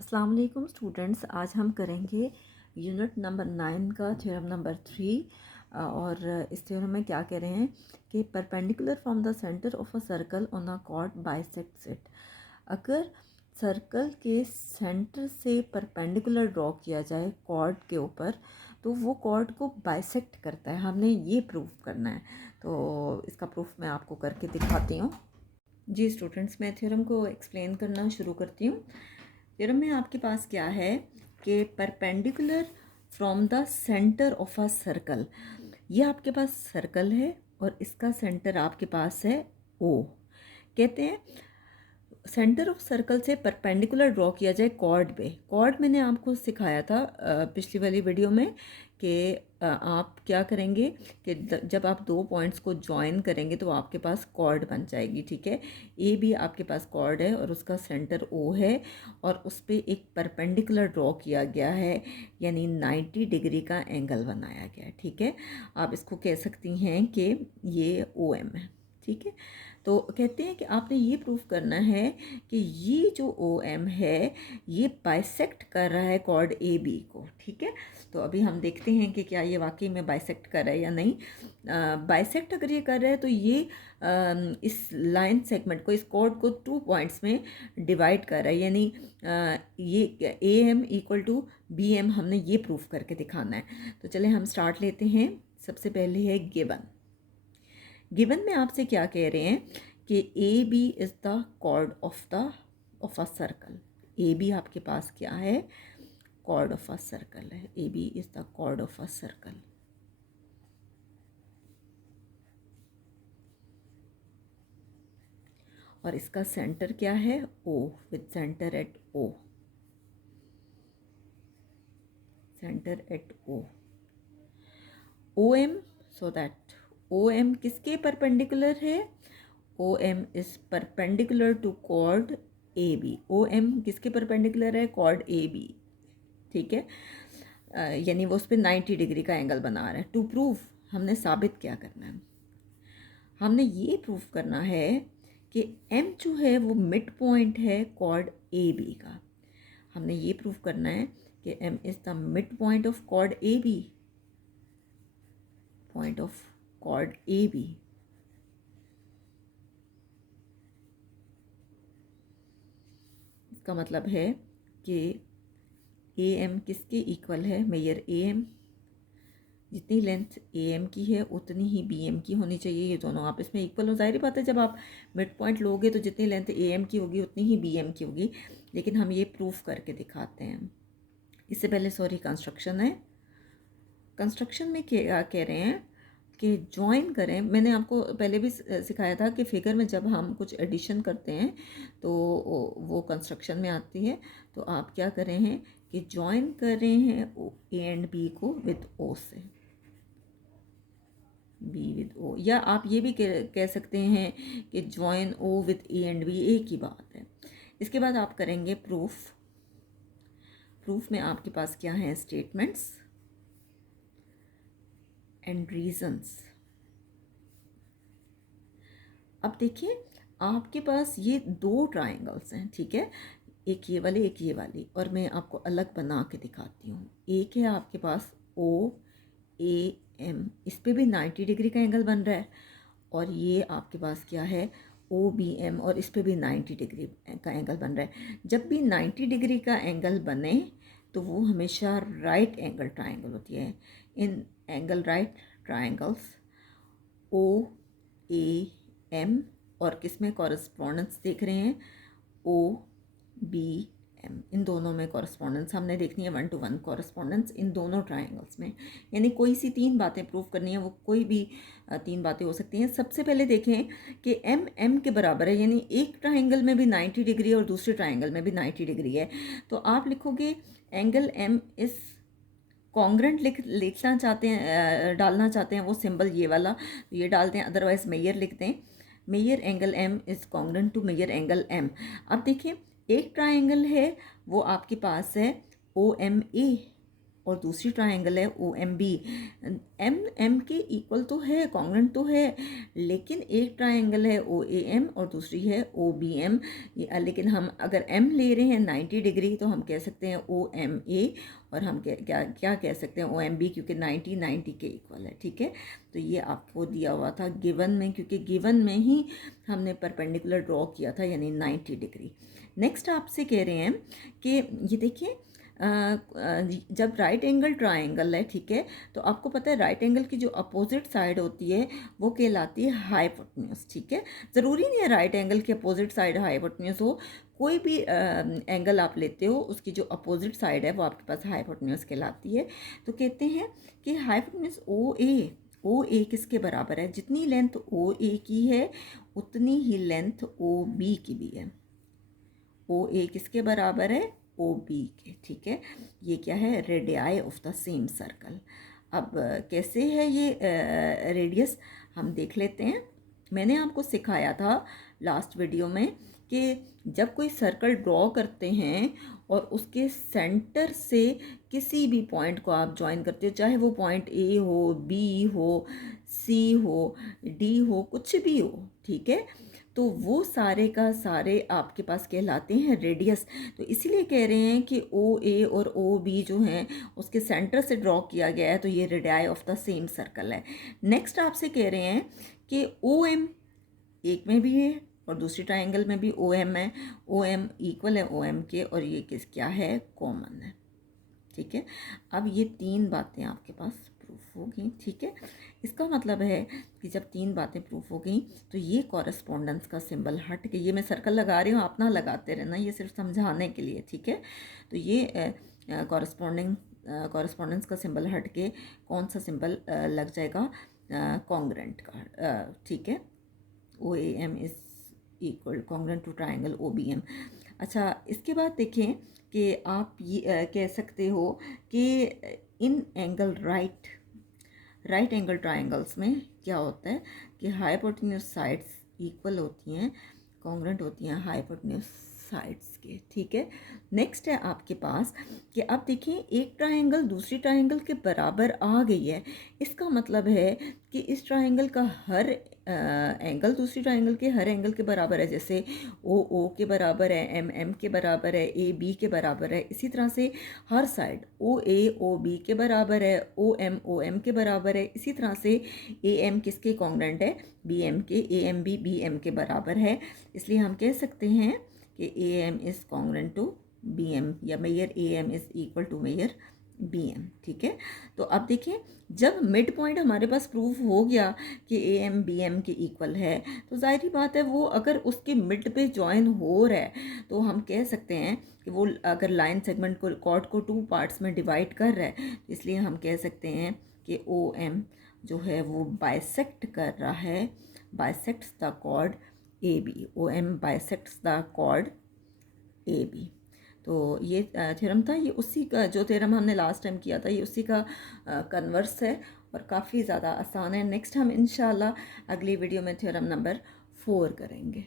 अस्सलाम वालेकुम स्टूडेंट्स, आज हम करेंगे यूनिट नंबर 9 का थ्योरम नंबर 3। और इस थ्योरम में क्या कह रहे हैं कि perpendicular from the centre of a circle on a cord bisects it. अगर सर्कल के सेंटर से परपेंडिकुलर ड्रॉ किया जाए कॉर्ड के ऊपर तो वो कॉर्ड को बाइसेक्ट करता है। हमने ये प्रूफ करना है, तो इसका प्रूफ मैं आपको करके दिखाती हूँ। जी स्टूडेंट्स, मैं थ्योरम को एक्सप्लेन करना शुरू करती हूँ। थ्योरम में आपके पास क्या है कि perpendicular from the centre of a circle, ये आपके पास सर्कल है और इसका सेंटर आपके पास है ओ। कहते हैं सेंटर ऑफ सर्कल से परपेंडिकुलर ड्रॉ किया जाए कॉर्ड पे। कॉर्ड मैंने आपको सिखाया था पिछली वाली वीडियो में कि आप क्या करेंगे कि जब आप दो पॉइंट्स को ज्वाइन करेंगे तो आपके पास कॉर्ड बन जाएगी। ठीक है, ए भी आपके पास कॉर्ड है और उसका सेंटर ओ है और उस पर एक परपेंडिकुलर ड्रॉ किया गया है, यानी 90 डिग्री का एंगल बनाया गया है। ठीक है, आप इसको कह सकती हैं कि ये ओ एम है। ठीक है, तो कहते हैं कि आपने ये प्रूफ करना है कि ये जो ओ एम है ये बाइसेक्ट कर रहा है कॉर्ड ए बी को। ठीक है, तो अभी हम देखते हैं कि क्या ये वाकई में बाइसेक्ट कर रहा है या नहीं। बाइसेक्ट अगर ये कर रहा है तो ये इस लाइन सेगमेंट को, इस कॉर्ड को 2 पॉइंट्स में डिवाइड कर रहा है, यानी ये A M equal to B M हमने ये प्रूफ करके दिखाना है। तो चले हम स्टार्ट लेते हैं। सबसे पहले है गिवन। गिवन में आपसे क्या कह रहे हैं कि A B is the chord of a circle. A B आपके पास क्या है? कॉर्ड ऑफ अ सर्कल है। A B is the chord of a circle. और इसका सेंटर क्या है? O, with centre at O. Centre at O. O M, so that O M किसके परपेंडिकुलर है? O M is perpendicular to chord A B. O M किसके perpendicular है? Chord A B. ठीक है, यानी वो उस पर 90 डिग्री का एंगल बना रहा है। टू प्रूफ हमने साबित क्या करना है? हमने ये प्रूफ करना है कि एम जो है वो मिड पॉइंट है कॉर्ड ए बी का। हमने ये प्रूफ करना है कि M is the mid point of chord A B, point of chord A B. इसका मतलब है कि ए एम किसके इक्वल है? मेजर ए एम, जितनी लेंथ ए एम की है उतनी ही बी एम की होनी चाहिए। ये दोनों आपस में इक्वल हो। जाहिर बात है जब आप मिड पॉइंट लोगे तो जितनी लेंथ ए एम की होगी उतनी ही बी एम की होगी, लेकिन हम ये प्रूफ करके दिखाते हैं। इससे पहले सॉरी कंस्ट्रक्शन है। कंस्ट्रक्शन में क्या कह रहे हैं कि ज्वाइन करें। मैंने आपको पहले भी सिखाया था कि फिगर में जब हम कुछ एडिशन करते हैं तो वो कंस्ट्रक्शन में आती है। तो आप क्या कर रहे हैं कि ज्वाइन कर रहे हैं ए एंड बी को विद ओ से, बी विद ओ, या आप ये भी कह सकते हैं कि join O with A and B, एक ही बात है। इसके बाद आप करेंगे प्रूफ। प्रूफ में आपके पास क्या है? Statements and reasons. अब देखिए आपके पास ये दो ट्राइंगल्स हैं। ठीक है, एक ये वाली एक ये वाली, और मैं आपको अलग बना के दिखाती हूँ। एक है आपके पास ओ ए एम, इस पे भी 90 डिग्री का एंगल बन रहा है। और ये आपके पास क्या है? ओ बी एम, और इस पे भी 90 डिग्री का एंगल बन रहा है। जब भी 90 डिग्री का एंगल बने तो वो हमेशा राइट एंगल ट्राइंगल होती है। In angle right triangles O A M, और किस में कॉरस्पॉन्डेंस देख रहे हैं? ओ बी एम। इन दोनों में कॉरस्पॉन्डेंस हमने देखनी है, 1 to 1 कॉरस्पॉन्डेंस इन दोनों ट्राइंगल्स में। यानी कोई सी 3 बातें प्रूव करनी है, वो कोई भी 3 बातें हो सकती हैं। सबसे पहले देखें कि एम एम के बराबर है, यानी एक ट्राइंगल में भी 90 डिग्री और दूसरे ट्राइंगल में भी 90 डिग्री है। तो आप लिखोगे एंगल एम इस कॉन्ग्रेंट लिखना चाहते हैं, डालना चाहते हैं वो सिंबल ये वाला, तो ये डालते हैं। अदरवाइज मेयर लिखते हैं। Measure angle M is congruent to measure angle M. अब देखिए एक ट्राइंगल है वो आपके पास है ओ एम ए, और दूसरी ट्राइंगल है O M B. M M के इक्वल तो है, कॉन्ग्रेंट तो है, लेकिन एक ट्राइंगल है ओ ए एम और दूसरी है ओ बी एम। लेकिन हम अगर एम ले रहे हैं 90 डिग्री तो हम कह सकते हैं ओ एम ए, और हम क्या क्या कह सकते हैं ओ एम बी, क्योंकि 90 के इक्वल है। ठीक है, तो ये आपको दिया हुआ था गिवन में, क्योंकि गिवन में ही हमने परपेंडिकुलर ड्रॉ किया था, यानी 90 डिग्री। नेक्स्ट आपसे कह रहे हैं कि ये देखिए, जब राइट एंगल ट्राइंगल है, ठीक है, तो आपको पता है राइट एंगल की जो अपोजिट साइड होती है वो कहलाती है हाइपोटेन्यूज। ठीक है, ज़रूरी नहीं है राइट एंगल की अपोजिट साइड हाइपोटेन्यूज हो, कोई भी एंगल आप लेते हो उसकी जो अपोजिट साइड है वो आपके पास हाइपोटेन्यूज कहलाती है। तो कहते हैं कि हाइपोटेन्यूज ओ ए किसके बराबर है, जितनी लेंथ ओ ए की है उतनी ही लेंथ ओ बी की भी है। ओ ए किसके बराबर है, ओ बी के। ठीक है, ये क्या है, radii of the same circle. अब कैसे है ये रेडियस, हम देख लेते हैं। मैंने आपको सिखाया था लास्ट वीडियो में कि जब कोई सर्कल ड्रॉ करते हैं और उसके सेंटर से किसी भी पॉइंट को आप ज्वाइन करते हो, चाहे वो पॉइंट ए हो, बी हो, सी हो, डी हो, कुछ भी हो, ठीक है, तो वो सारे का सारे आपके पास कहलाते हैं रेडियस। तो इसीलिए कह रहे हैं कि ओ ए और ओ बी जो हैं उसके सेंटर से ड्रॉ किया गया है, तो ये radii of the same circle है। नेक्स्ट आपसे कह रहे हैं कि ओ एम एक में भी है और दूसरी ट्राइंगल में भी ओ एम है, ओ एम इक्वल है ओ एम के, और ये क्या है, कॉमन है। ठीक है, अब ये तीन बातें आपके पास प्रूफ हो गई। ठीक है, इसका मतलब है कि जब तीन बातें प्रूफ हो गई तो ये कॉरस्पॉन्डेंस का सिंबल हट के, ये मैं सर्कल लगा रही हूँ, आप ना लगाते रहना, ये सिर्फ समझाने के लिए। ठीक है, तो ये कॉरस्पॉन्डेंस का सिंबल हट के कौन सा सिंबल लग जाएगा, कॉन्ग्रेंट का। ठीक है, O A M is equal congruent to triangle O B M. अच्छा, इसके बाद देखें कि आप ये कह सकते हो कि इन एंगल राइट एंगल ट्राइंगल्स में क्या होता है कि हाइपोटेन्यूज साइड्स इक्वल होती हैं, कॉन्ग्रेंट होती हैं हाइपोटेन्यूज साइड्स के। ठीक है, नेक्स्ट है आपके पास कि अब देखिए एक ट्राइंगल दूसरी ट्राइंगल के बराबर आ गई है, इसका मतलब है कि इस ट्राइंगल का हर एंगल दूसरी ट्राइंगल के हर एंगल के बराबर है। जैसे ओ के बराबर है, एम के बराबर है, ए बी के बराबर है, इसी तरह से हर साइड ओ बी के बराबर है, ओ एम के बराबर है, इसी तरह से ए एम किसके कॉन्ग्रेंट है, बी एम के, ए एम बी एम के बराबर है। इसलिए हम कह सकते हैं कि A M is congruent to B M, या measure A M is equal to measure B M. ठीक है, तो अब देखिए जब मिड पॉइंट हमारे पास प्रूफ हो गया कि ए एम बी एम के इक्वल है, तो जाहिर बात है वो अगर उसके मिड पे ज्वाइन हो रहा है तो हम कह सकते हैं कि वो अगर लाइन सेगमेंट को कॉर्ड को टू पार्ट्स में डिवाइड कर रहा है, इसलिए हम कह सकते हैं कि ओ एम जो है वो बाइसेक्ट कर रहा है, bisects the chord A B, O M bisects the chord A B. तो ये थ्योरम था, ये उसी का जो थ्योरम हमने लास्ट टाइम किया था, ये उसी का कन्वर्स है और काफ़ी ज़्यादा आसान है। नेक्स्ट हम इंशाल्लाह अगली वीडियो में थ्योरम नंबर 4 करेंगे।